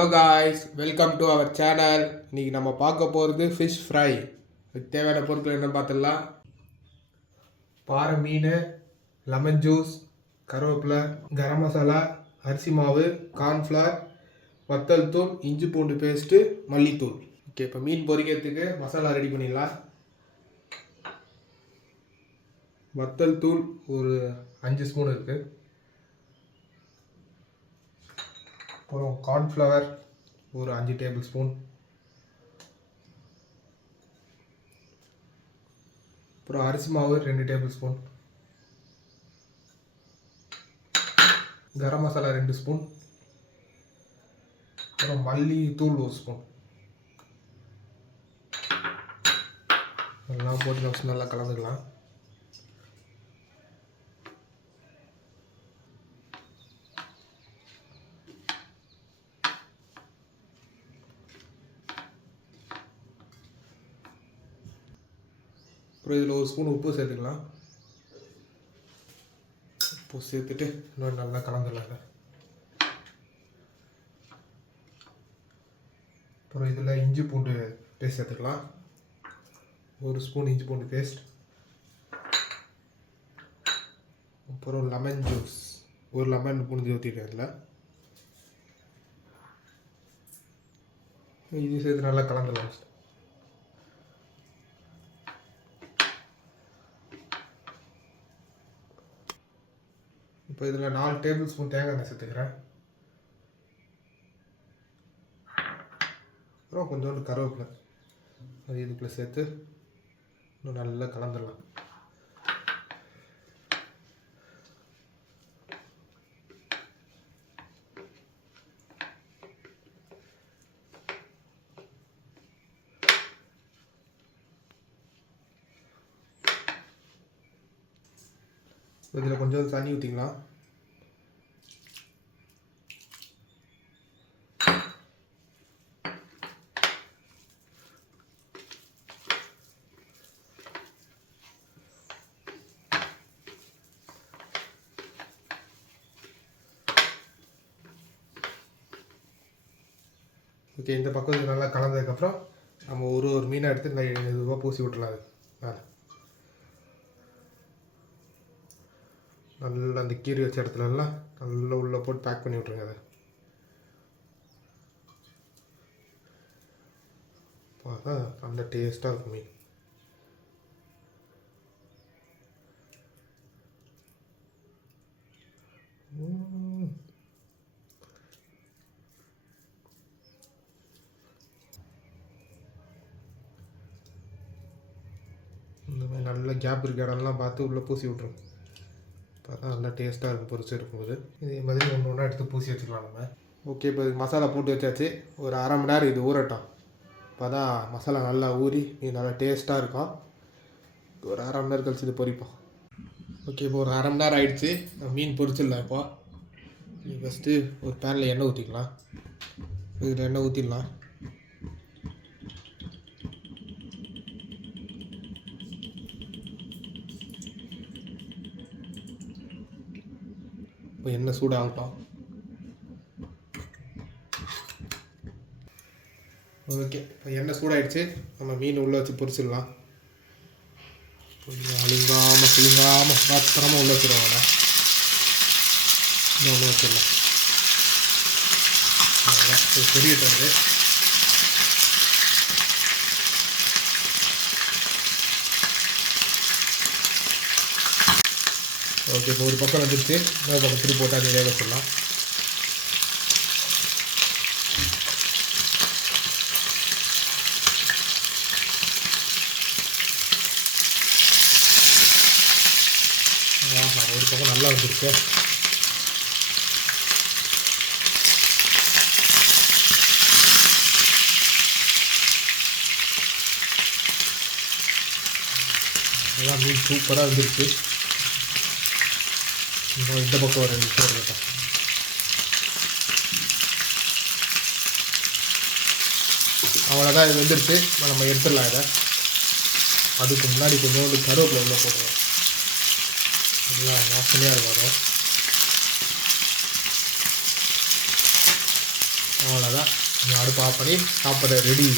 Hello guys, welcome to our channel. இன்றைக்கி நம்ம பார்க்க போகிறது ஃபிஷ் ஃப்ரை. இதுக்கு தேவையான பொருட்கள் என்ன பார்த்துடலாம். பாறை மீன், லெமன் ஜூஸ், கருவேப்பிலை, கரம் மசாலா, அரிசி மாவு, கார்ன்ஃப்ளவர், வத்தல் தூள், இஞ்சி பூண்டு பேஸ்ட்டு, மல்லித்தூள். ஓகே, இப்போ மீன் பொரிக்கிறதுக்கு மசாலா ரெடி பண்ணிடலாம். வத்தல் தூள் ஒரு 5 ஸ்பூன் இருக்குது. அப்புறம் கார்ன்ஃப்ளவர் ஒரு 5 டேபிள் ஸ்பூன். அப்புறம் அரிசி மாவு 2 table spoon. Garam masala 2 spoon. அப்புறம் மல்லி தூள் 1 ஸ்பூன். எல்லாம் போட்டு நல்லா கலந்துக்கலாம். அப்புறம் இதில் 1 ஸ்பூன் உப்பு சேர்த்துக்கலாம். உப்பு சேர்த்துட்டு இன்னும் நல்லா கலந்துடலாங்க. அப்புறம் இதில் இஞ்சி பூண்டு பேஸ்ட் சேர்த்துக்கலாம். 1 ஸ்பூன் இஞ்சி பூண்டு பேஸ்ட். அப்புறம் லெமன் ஜூஸ், ஒரு லெமன் புழிஞ்சு ஊற்றிட்டேன். இதில் இது சேர்த்து நல்லா கலந்துடலாம். இப்போ இதில் 4 டேபிள் ஸ்பூன் தேங்காய் எண்ணெய் சேர்த்துக்கிறேன். அப்புறம் கொஞ்சோண்டு கருவேப்பிலை அது இதுக்குள்ளே சேர்த்து இன்னும் நல்லா கலந்துடலாம். இதில் கொஞ்சம் தண்ணி ஊற்றிக்கலாம். ஓகே, இந்த பக்கம் இது நல்லா கலந்ததுக்கப்புறம் நம்ம ஒரு மீனை எடுத்து இதுவாக பூசி விட்டுலாம். அது நல்லா அந்த கீரி வச்ச இடத்துலலாம் நல்லா உள்ளே போட்டு பேக் பண்ணி விட்ருங்க. அதை பார்த்தா நல்ல டேஸ்ட்டாக இருக்கும் மீன். இந்த மாதிரி நல்ல கேப் இருக்க இடம்லாம் பார்த்து உள்ளே பூசி விட்ருங்க. பார்த்தா நல்லா டேஸ்ட்டாக இருக்கும் பொரிச்சு இருக்கும்போது. இதே மாதிரி ஒன்று ஒன்றா எடுத்து பூசி வச்சுக்கலாம் நம்ம. ஓகே, இப்போ மசாலா போட்டு வச்சாச்சு. ஒரு 1/2 மணி நேரம் இது ஊறட்டும். இப்போ தான் மசாலா நல்லா ஊறி இது நல்லா டேஸ்ட்டாக இருக்கும். ஒரு 1/2 மணி நேரம் கழிச்சு இது பொரிப்போம். ஓகே, இப்போ ஒரு 1/2 மணி நேரம் ஆகிடுச்சு. மீன் பொரிச்சிடலாம். இப்போ ஃபஸ்ட்டு ஒரு பேனில் எண்ணெய் ஊற்றிக்கலாம். இதில் எண்ணெய் ஊற்றிடலாம். இப்போ எண்ணெய் சூடாகட்டும். ஓகே, இப்போ எண்ணெய் சூடாகிடுச்சு. நம்ம மீன் உள்ளே வச்சு பொரிச்சிடலாம். கொஞ்சம் அழுங்காமல் கிழுங்காமல் பத்திரமாக உள்ளே வச்சுருவாங்க. இன்னும் ஒன்று வச்சிடலாம். பெரியட்டாரு. ஓகே, இப்போ ஒரு பக்கம் வந்துடுச்சு. இன்னொரு பக்கம் திருப்பி போட்டால் நிறைய வச்சிடலாம். ஒரு பக்கம் நல்லா வந்துருக்கு. அதான் மீன் சூப்பராக வந்துருக்கு. இந்த பக்கம் ஒரு 2 நிமிஷம் இருக்கட்டும். அவ்வளோதான், இது வந்துடுச்சு. நம்ம எடுத்துடலாம். இதை அதுக்கு முன்னாடி கொஞ்சோண்டு கருவேப்பிலை உள்ள போட்டுருவோம். நல்லா வாசனையாக இருக்கும். அவ்வளோதான். அடுப்பு ஆஃப் பண்ணி சாப்பிட ரெடி.